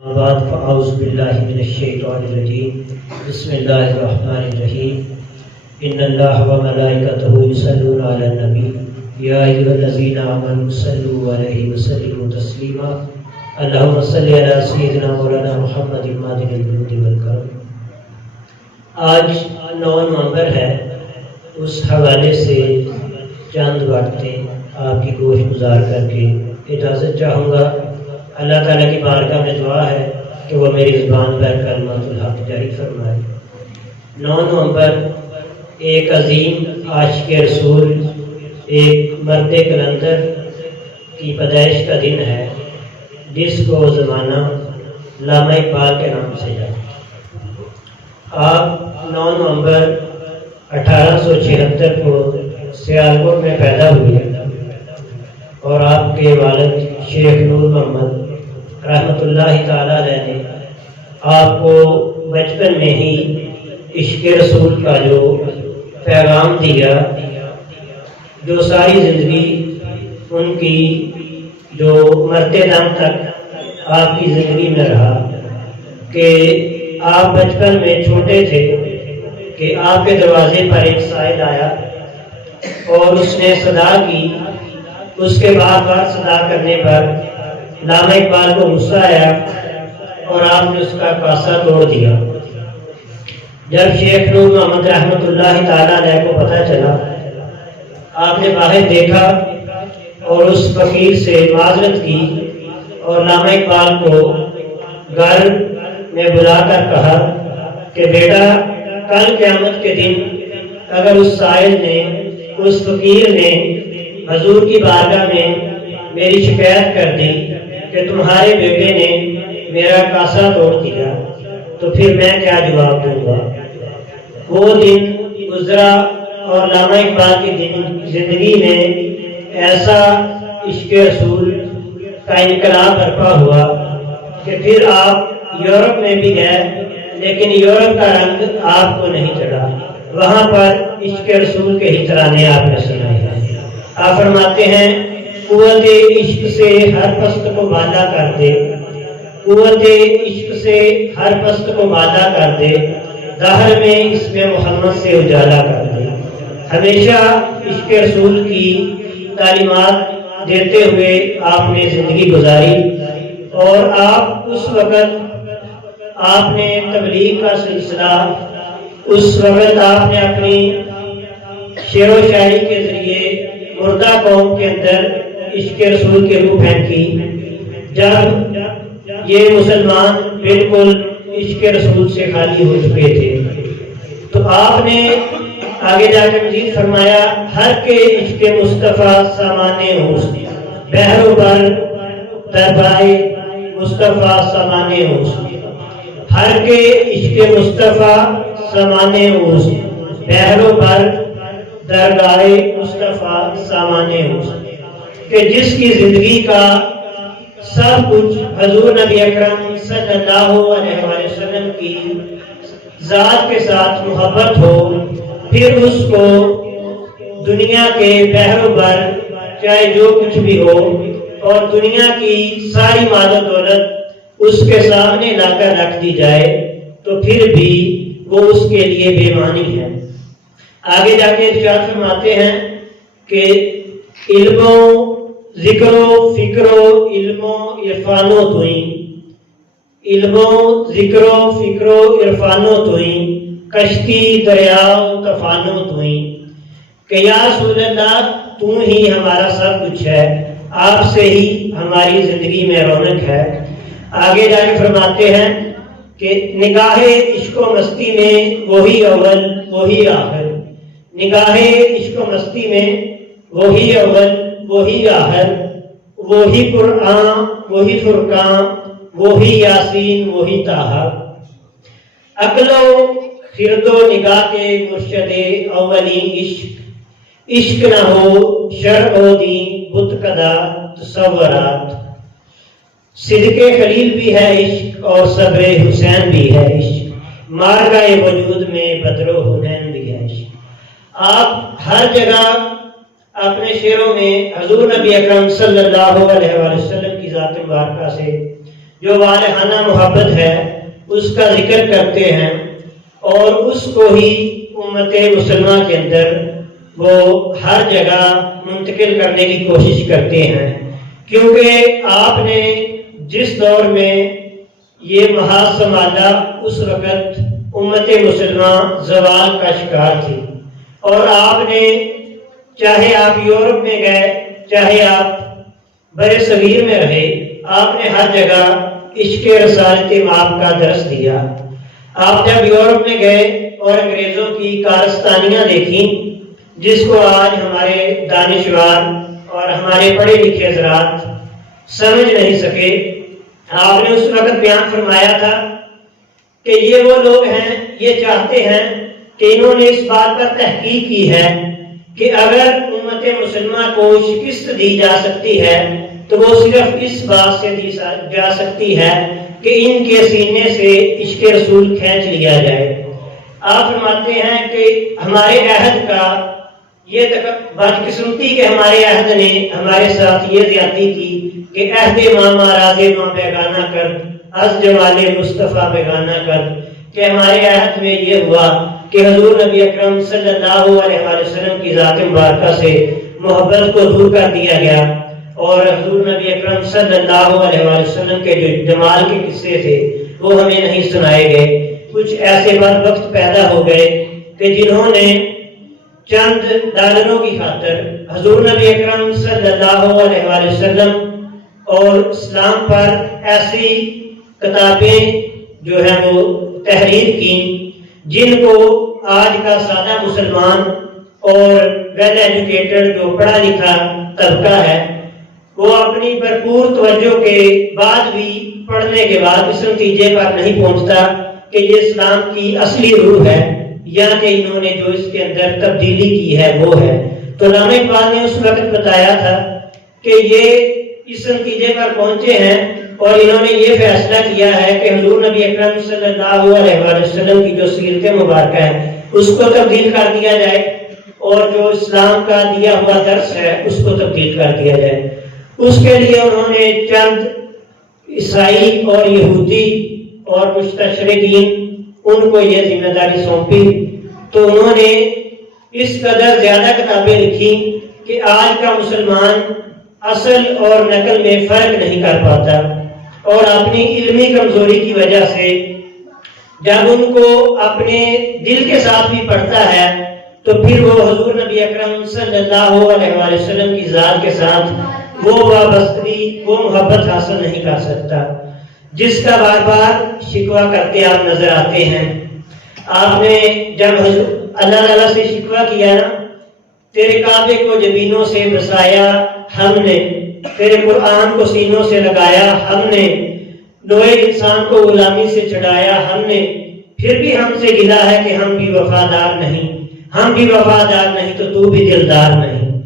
بعد فاعوذ باللہ من الشیطان الرجیم بسم اللہ الرحمن الرحیم ان اللہ وملائکتہ یصلون علی النبی یا ایھا الذین آمنوا صلوا علیہ وسلموا تسلیما اللہم صل علی سیدنا مولانا محمد مادن الجود والکرم۔ آج 9 نومبر ہے، اس حوالے سے چند باتیں آپ کی گوش گزار کر کے اجازت چاہوں گا۔ اللہ تعالیٰ کی بارگاہ میں دعا ہے کہ وہ میری زبان پر کلمات الحق جاری فرمائے۔ 9 نومبر ایک عظیم عاشق رسول، ایک مرد کلندر کی پیدائش کا دن ہے، جس کو زمانہ علامہ اقبال کے نام سے جاتا۔ آپ 9 نومبر 1876 کو سیالکوٹ میں پیدا ہوئے اور آپ کے والد شیخ نور محمد رحمۃ اللہ تعالی علیہ نے آپ کو بچپن میں ہی عشق رسول کا جو پیغام دیا، جو ساری زندگی ان کی جو مرتے دم تک آپ کی زندگی میں رہا، کہ آپ بچپن میں چھوٹے تھے کہ آپ کے دروازے پر ایک سائل آیا اور اس نے صدا کی۔ اس کے بعد صدا کرنے پر علامہ اقبال کو غصہ آیا اور آپ نے اس کا کاسہ توڑ دیا۔ جب شیخ نور محمد رحمۃ اللہ تعالی علیہ کو پتہ چلا، آپ نے باہر دیکھا اور اس فقیر سے معذرت کی اور علامہ اقبال کو گھر میں بلا کر کہا کہ بیٹا، کل قیامت کے دن اگر اس سائل نے، اس فقیر نے حضور کی بارگاہ میں میری شکایت کر دی کہ تمہارے بیٹے نے میرا کاسہ توڑ دیا، تو پھر میں کیا جواب دوں گا؟ وہ دن گزرا اور علامہ اقبال کی زندگی میں ایسا عشق رسول کا انقلاب برپا ہوا کہ پھر آپ یورپ میں بھی گئے، لیکن یورپ کا رنگ آپ کو نہیں چڑھا، وہاں پر عشق رسول کے ہی ترانے آپ نے سنائے ہیں۔ آپ فرماتے ہیں، قوت عشق سے ہر پست کو بالا کر دے، قوت عشق سے ہر پست کو بالا کر دے، دہر میں اس میں محمد سے اجالا کر دے۔ ہمیشہ عشق رسول کی تعلیمات دیتے ہوئے آپ نے زندگی گزاری، اور آپ اس وقت آپ نے تبلیغ کا سلسلہ، اس وقت آپ نے اپنی شعر و شاعری کے ذریعے مردہ قوم کے اندر عشق رسول کے روح پھینکی۔ جب یہ مسلمان بالکل عشق رسول سے خالی ہو چکے تھے، تو آپ نے آگے جا کے مزید فرمایا، ہر کے عشق مصطفیٰ سامانے ہوش، بحر و بر دربائے مصطفیٰ سامانے ہوش، ہر کے عشق مصطفیٰ سامانے ہوش، بحر و بر درگاہ مصطفیٰ سامانے ہوش، کہ جس کی زندگی کا سب کچھ حضور نبی اکرم صلی اللہ علیہ وسلم کی ذات کے ساتھ محبت ہو، پھر اس کو دنیا کے بحر و بر چاہے جو کچھ بھی ہو، اور دنیا کی ساری مال و دولت اس کے سامنے لا کر رکھ دی جائے، تو پھر بھی وہ اس کے لیے بے معنی ہے۔ آگے جا کے ارشاد فرماتے ہیں کہ علم و ذکر و فکر و علم و عرفان و توئیں، علم و ذکر و فکر و عرفان و توئیں، کشتی دریا و طوفان و توئیں، کہ یا رسول اللہ تو ہی ہمارا سب کچھ ہے، آپ سے ہی ہماری زندگی میں رونق ہے۔ آگے جا کے فرماتے ہیں کہ نگاہ عشق و مستی میں وہی اول وہی آخر، نگاہ عشق و مستی میں وہی اول وہی آخر، وہی قرآن وہی فرقان وہی یاسین وہی طٰہٰ، عقل و خرد و نگاہ کے مرشد اولین عشق، عشق نہ ہو شرع و دین بت کدا تصورات، صدق خلیل بھی ہے عشق اور صبر حسین بھی ہے عشق، مارگاہ وجود میں بدر و حنین بھی ہے عشق۔ آپ ہر جگہ اپنے شعروں میں حضور نبی اکرم صلی اللہ علیہ وسلم کی ذات مبارکہ سے جو والہانہ محبت ہے اس کا ذکر کرتے ہیں اور اس کو ہی امت مسلمہ کے اندر وہ ہر جگہ منتقل کرنے کی کوشش کرتے ہیں، کیونکہ آپ نے جس دور میں یہ محاذ سنبھالا اس وقت امت مسلمہ زوال کا شکار تھی، اور آپ نے چاہے آپ یورپ میں گئے چاہے آپ بر صغیر میں رہے، آپ نے ہر جگہ عشق رسالت مآب کا درس دیا۔ آپ جب یورپ میں گئے اور انگریزوں کی کارستانیاں دیکھیں جس کو آج ہمارے دانشور اور ہمارے پڑھے لکھے حضرات سمجھ نہیں سکے، آپ نے اس وقت بیان فرمایا تھا کہ یہ وہ لوگ ہیں، یہ چاہتے ہیں کہ انہوں نے اس بات پر تحقیق کی ہے کہ اگر امت مسلمہ کو شکست دی جا سکتی ہے تو وہ صرف اس بات سے دی جا سکتی ہے کہ ان کے سینے سے عشق رسول کھینچ لیا جائے۔ آپ فرماتے ہیں کہ ہمارے عہد کا یہ بدقسمتی کہ ہمارے عہد نے ہمارے ساتھ یہ زیادتی کی کہ عہد ماما راز ماں بیگانہ کر از جمال مصطفیٰ بیگانہ کر، کہ ہمارے عہد میں یہ ہوا کہ حضور نبی اکرم صلی اللہ علیہ وسلم کی ذات مبارکہ سے محبت کو دور کر دیا گیا، اور حضور نبی اکرم صلی اللہ علیہ وسلم کے جو جمال کے قصے تھے وہ ہمیں نہیں سنائے گئے۔ کچھ ایسے بدبخت پیدا ہو گئے کہ جنہوں نے چند ڈالروں کی خاطر حضور نبی اکرم صلی اللہ علیہ وسلم اور اسلام پر ایسی کتابیں جو ہیں وہ تحریر کی جن کو آج کا سادہ مسلمان اور ویل ایجوکیٹڈ جو پڑھا لکھا طبقہ ہے وہ اپنی بھرپور توجہ کے بعد بھی پڑھنے کے بعد اس نتیجے پر نہیں پہنچتا کہ یہ اسلام کی اصلی روح ہے، یا کہ انہوں نے جو اس کے اندر تبدیلی کی ہے وہ ہے۔ تو علامہ اقبال نے اس وقت بتایا تھا کہ یہ اس نتیجے پر پہنچے ہیں اور انہوں نے یہ فیصلہ کیا ہے کہ حضور نبی اکرم صلی اللہ علیہ وسلم کی جو سیرت مبارکہ ہے اس کو تبدیل کر دیا جائے، اور جو اسلام کا دیا ہوا درس ہے اس کو تبدیل کر دیا جائے۔ اس کے لیے انہوں نے چند عیسائی اور یہودی اور مستشرقین ان کو یہ ذمہ داری سونپی، تو انہوں نے اس قدر زیادہ کتابیں لکھی کہ آج کا مسلمان اصل اور نقل میں فرق نہیں کر پاتا، اور اپنی علمی کمزوری کی وجہ سے جب ان کو اپنے دل کے ساتھ بھی پڑھتا ہے تو پھر وہ حضور نبی اکرم صلی اللہ علیہ وسلم کی ذات کے ساتھ وہ وابستگی وہ محبت حاصل نہیں کر سکتا، جس کا بار بار شکوہ کرتے آپ نظر آتے ہیں۔ آپ نے جب اللہ تعالیٰ سے شکوہ کیا نا، تیرے کعبے کو جبینوں سے بسایا ہم نے، تیرے قرآن کو سینوں سے لگایا ہم نے، نوئے انسان کو غلامی سے چھڑایا ہم نے، پھر بھی ہم سے گلا ہے کہ ہم بھی وفادار نہیں، ہم بھی وفادار نہیں تو تو بھی دلدار نہیں۔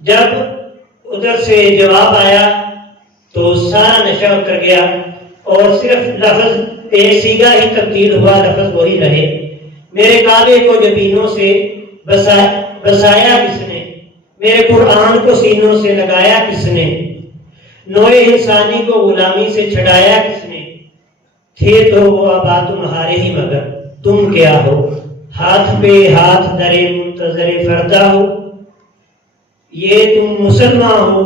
جب ادھر سے جواب آیا تو سارا نشہ اتر گیا اور صرف لفظ ایک سیگا ہی تبدیل ہوا، لفظ وہی رہے، میرے کعبے کو جبینوں سے بسایا کس نے، میرے قرآن کو سینوں سے لگایا کس نے، نوئے انسانی کو غلامی سے چھڑایا کس نے، تھے تو وہ آبا تمہارے ہی مگر تم کیا ہو، ہاتھ پہ ہاتھ درے منتظر فردہ ہو، یہ تم مسلمان ہو،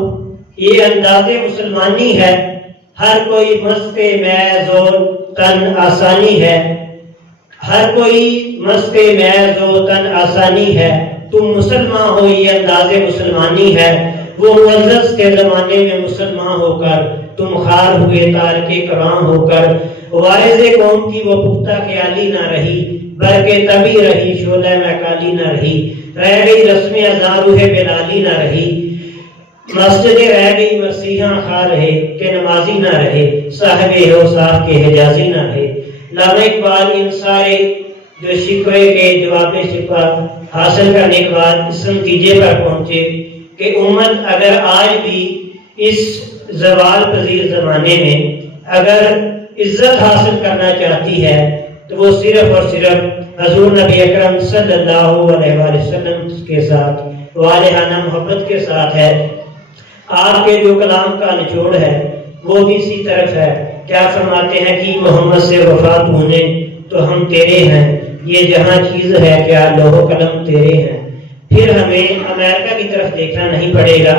یہ انداز مسلمانی ہے، ہر کوئی مست محض و تن آسانی ہے، ہر کوئی مست محض و تن آسانی ہے، تم مسلمان ہو یہ انداز مسلمانی ہے، وہ معزز کے زمانے میں مسلمان ہو کر تم خار ہوئے تارک کرام ہو کر، وارث قوم کی وہ پختہ خیالی نہ رہی، برکے تبھی رہی شعلہ محکالی نہ رہی، رہ گئی رسم ازاں روح بلالی نہ رہی، مسجدیں رہ گئی مسیحاں خواہ رہے کہ نمازی نہ رہے، صاحب اوصاف کے حجازی نہ رہے۔ علامہ اقبال ان سارے جو شکوے کے جواب شکوہ حاصل کرنے کے بعد اس نتیجے پر پہنچے کہ امت اگر آج بھی اس زوال پذیر زمانے میں اگر عزت حاصل کرنا چاہتی ہے تو وہ صرف اور صرف حضور نبی اکرم صلی اللہ علیہ وسلم کے ساتھ والہانہ محبت کے ساتھ ہے۔ آپ کے جو کلام کا نچوڑ ہے وہ بھی اسی طرف ہے کیا فرماتے ہیں کہ محمد سے وفات ہونے تو ہم تیرے ہیں، یہ جہاں چیز ہے کیا لوح و قلم تیرے ہیں۔ پھر ہمیں امریکہ کی طرف دیکھنا نہیں پڑے گا،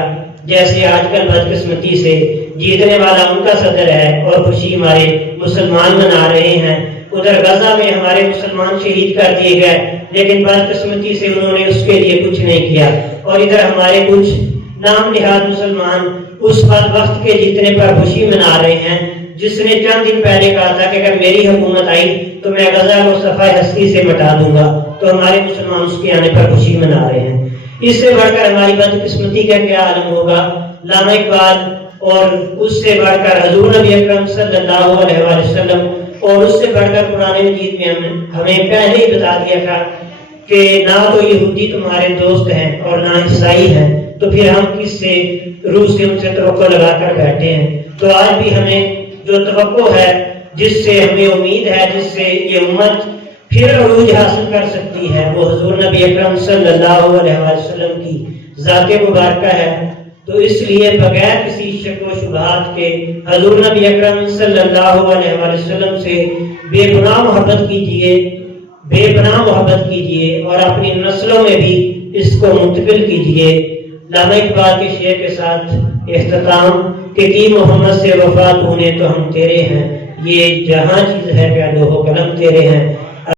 جیسے آج کل بدقسمتی سے جیتنے والا ان کا صدر ہے اور خوشی ہمارے مسلمان منا رہے ہیں۔ ادھر غزہ میں ہمارے مسلمان شہید کر دیے گئے، لیکن بدقسمتی سے انہوں نے اس کے لیے کچھ نہیں کیا، اور ادھر ہمارے کچھ نام نہاد مسلمان اس وقت کے جیتنے پر خوشی منا رہے ہیں، جس نے چند دن پہلے کہا تھا کہ اگر میری حکومت آئی تو میں غزہ کو صفحہ ہستی سے مٹا دوں گا، تو ہمارے مسلمان اس کے آنے پر خوشی منا رہے ہیں۔ اس سے بڑھ کر ہماری بدقسمتی کا کیا عالم ہوگا؟ علامہ اقبال اور اس سے بڑھ کر حضور نبی اکرم صلی اللہ علیہ وسلم اور اس سے بڑھ کر قرآن مجید میں ہمیں پہلے ہی بتا دیا تھا کہ نہ تو یہودی تمہارے دوست ہیں اور نہ عیسائی ہیں، تو پھر ہم کس سے روس کے ان سے توقع لگا کر بیٹھے ہیں؟ تو آج بھی ہمیں جو توقع ہے، جس سے ہمیں امید ہے، جس سے یہ امت پھر عروج حاصل کر سکتی ہے، وہ حضور نبی اکرم صلی اللہ علیہ وسلم کی ذات مبارکہ ہے۔ تو اس لیے بغیر کسی شک و شبہات کے حضور نبی اکرم صلی اللہ علیہ وسلم سے بے پناہ محبت کیجیے، بے پناہ محبت کیجیے، اور اپنی نسلوں میں بھی اس کو منتقل کیجیے۔ علامہ اقبال کے شعر کے ساتھ اختتام کہ کی محمد سے وفات ہونے تو ہم تیرے ہیں، یہ جہاں چیز ہے کیا لوح و قلم تیرے ہیں۔